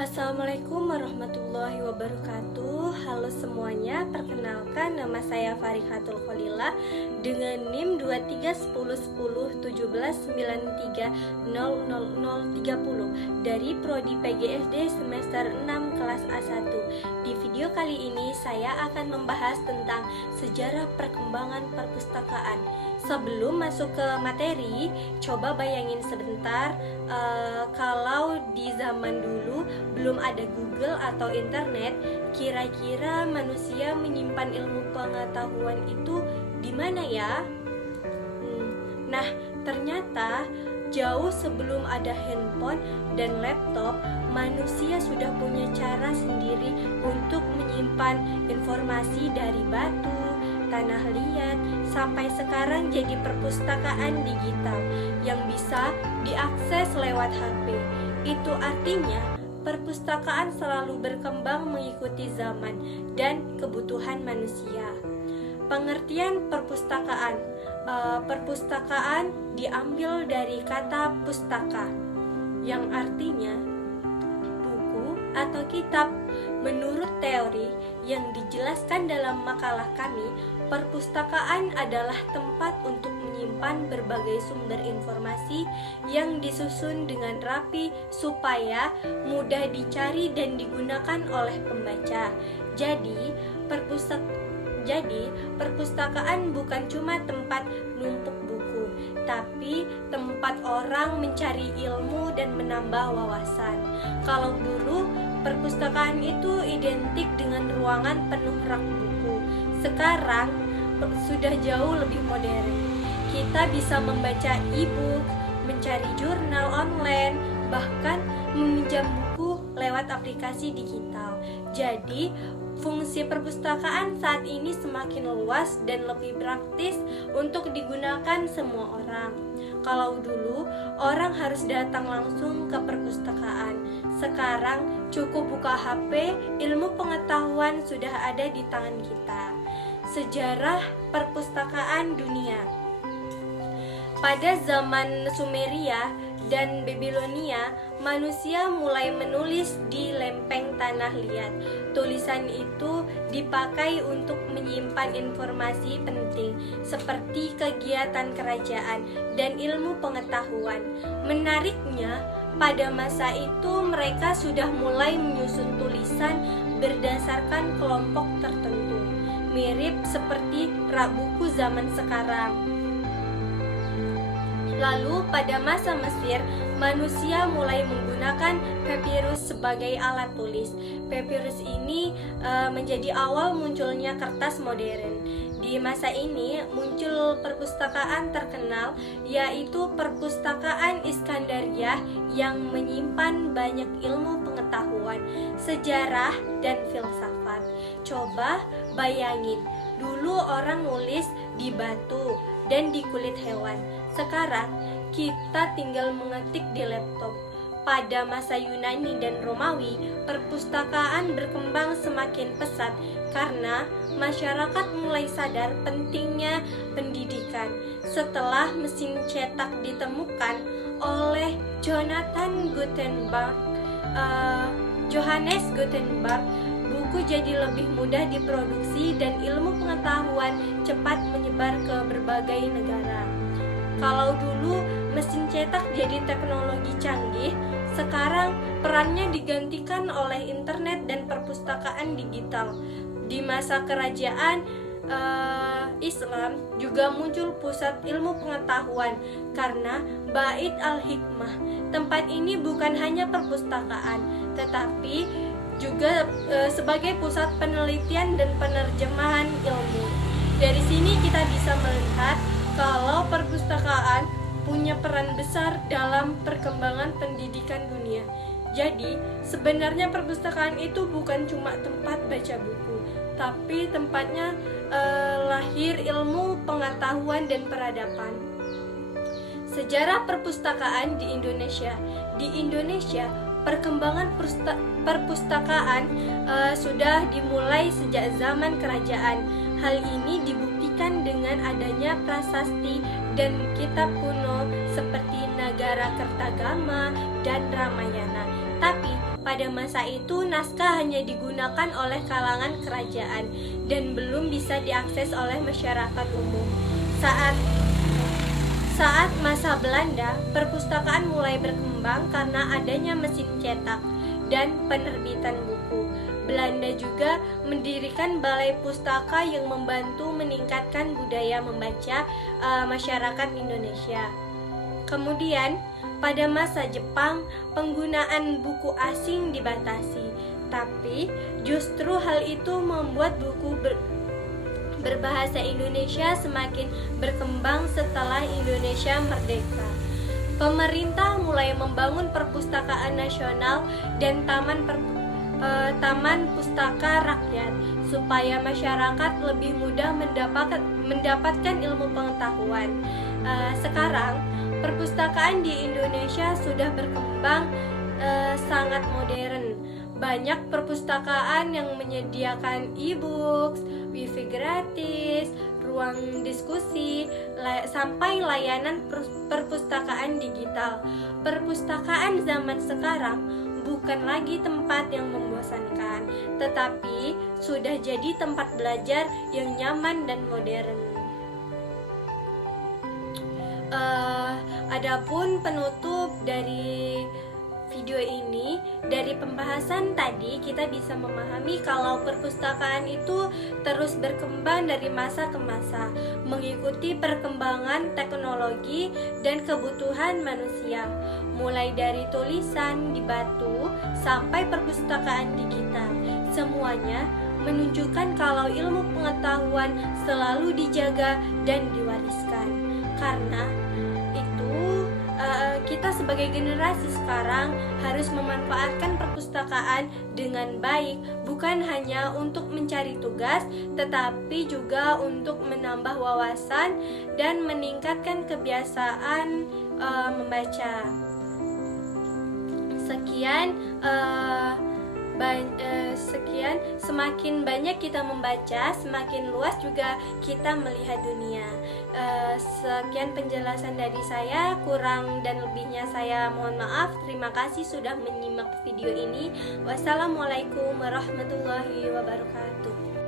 Assalamualaikum warahmatullahi wabarakatuh. Halo semuanya, perkenalkan nama saya Farihatul Khalila dengan NIM 23101193000030 dari Prodi PGSD semester 6 kelas A1. Di video kali ini saya akan membahas tentang sejarah perkembangan perpustakaan. Sebelum masuk ke materi, coba bayangin sebentar kalau di zaman dulu belum ada Google atau internet, kira-kira manusia menyimpan ilmu pengetahuan itu di mana ya? Nah, ternyata jauh sebelum ada handphone dan laptop, manusia sudah punya cara sendiri untuk menyimpan informasi dari batu, tanah liat, sampai sekarang jadi perpustakaan digital yang bisa diakses lewat HP. Itu artinya perpustakaan selalu berkembang mengikuti zaman dan kebutuhan manusia. Pengertian perpustakaan. Perpustakaan diambil dari kata pustaka, yang artinya buku atau kitab. Menurut teori yang dijelaskan dalam makalah kami, perpustakaan adalah tempat untuk menyimpan berbagai sumber informasi yang disusun dengan rapi supaya mudah dicari dan digunakan oleh pembaca. Jadi, perpustakaan bukan cuma tempat numpuk buku, tapi tempat orang mencari ilmu dan menambah wawasan. Kalau dulu perpustakaan itu identik dengan ruangan penuh rak buku. Sekarang sudah jauh lebih modern. Kita bisa membaca e-book, mencari jurnal online, bahkan meminjam buku lewat aplikasi digital. Jadi, fungsi perpustakaan saat ini semakin luas dan lebih praktis untuk digunakan semua orang. Kalau dulu, orang harus datang langsung ke perpustakaan. Sekarang, cukup buka HP, ilmu pengetahuan sudah ada di tangan kita. Sejarah perpustakaan dunia. Pada zaman Sumeria dan Babilonia, manusia mulai menulis di lempeng tanah liat. Tulisan itu dipakai untuk menyimpan informasi penting seperti kegiatan kerajaan dan ilmu pengetahuan. Menariknya, pada masa itu mereka sudah mulai menyusun tulisan berdasarkan kelompok tertentu, mirip seperti rak buku zaman sekarang. Lalu pada masa Mesir, manusia mulai menggunakan papirus sebagai alat tulis. Papirus ini menjadi awal munculnya kertas modern. Di masa ini muncul perpustakaan terkenal, yaitu Perpustakaan Iskandariyah yang menyimpan banyak ilmu pengetahuan, sejarah, dan filsafat. Coba bayangin, dulu orang nulis di batu dan di kulit hewan. Sekarang kita tinggal mengetik di laptop. Pada masa Yunani dan Romawi, perpustakaan berkembang semakin pesat karena masyarakat mulai sadar pentingnya pendidikan. Setelah mesin cetak ditemukan oleh Johannes Gutenberg, buku jadi lebih mudah diproduksi dan ilmu pengetahuan cepat menyebar ke berbagai negara. Kalau dulu mesin cetak jadi teknologi canggih, sekarang perannya digantikan oleh internet dan perpustakaan digital. Di masa kerajaan Islam juga muncul pusat ilmu pengetahuan karena Bait al-Hikmah. Tempat ini bukan hanya perpustakaan, tetapi juga sebagai pusat penelitian dan penerjemahan ilmu. Dari sini kita bisa melihat kalau perpustakaan punya peran besar dalam perkembangan pendidikan dunia. Jadi, sebenarnya perpustakaan itu bukan cuma tempat baca buku, tapi tempatnya lahir ilmu, pengetahuan, dan peradaban. Sejarah perpustakaan di Indonesia. Di Indonesia, perkembangan perpustakaan sudah dimulai sejak zaman kerajaan. Hal ini dibuktikan dengan adanya prasasti dan kitab kuno seperti Nagara Kertagama dan Ramayana. Tapi pada pada masa itu naskah hanya digunakan oleh kalangan kerajaan dan belum bisa diakses oleh masyarakat umum. Saat masa Belanda, perpustakaan mulai berkembang karena adanya mesin cetak dan penerbitan buku. Belanda juga mendirikan balai pustaka yang membantu meningkatkan budaya membaca masyarakat Indonesia. Kemudian, pada masa Jepang, penggunaan buku asing dibatasi, tapi justru hal itu membuat buku berbahasa Indonesia semakin berkembang setelah Indonesia merdeka. Pemerintah mulai membangun perpustakaan nasional dan taman pustaka rakyat supaya masyarakat lebih mudah mendapatkan ilmu pengetahuan. Sekarang perpustakaan di Indonesia sudah berkembang sangat modern. Banyak perpustakaan yang menyediakan e-books, wifi gratis, ruang diskusi, sampai layanan perpustakaan digital. Perpustakaan zaman sekarang bukan lagi tempat yang membosankan, tetapi sudah jadi tempat belajar yang nyaman dan modern. Adapun penutup dari video ini, dari pembahasan tadi kita bisa memahami kalau perpustakaan itu terus berkembang dari masa ke masa, mengikuti perkembangan teknologi dan kebutuhan manusia, mulai dari tulisan di batu sampai perpustakaan digital. Semuanya menunjukkan kalau ilmu pengetahuan selalu dijaga dan diwariskan. Karena itu kita sebagai generasi sekarang harus memanfaatkan perpustakaan dengan baik, bukan hanya untuk mencari tugas, tetapi juga untuk menambah wawasan dan meningkatkan kebiasaan membaca. Sekian, semakin banyak kita membaca, semakin luas juga kita melihat dunia. Sekian penjelasan dari saya, kurang dan lebihnya saya mohon maaf. Terima kasih sudah menyimak video ini. Wassalamualaikum warahmatullahi wabarakatuh.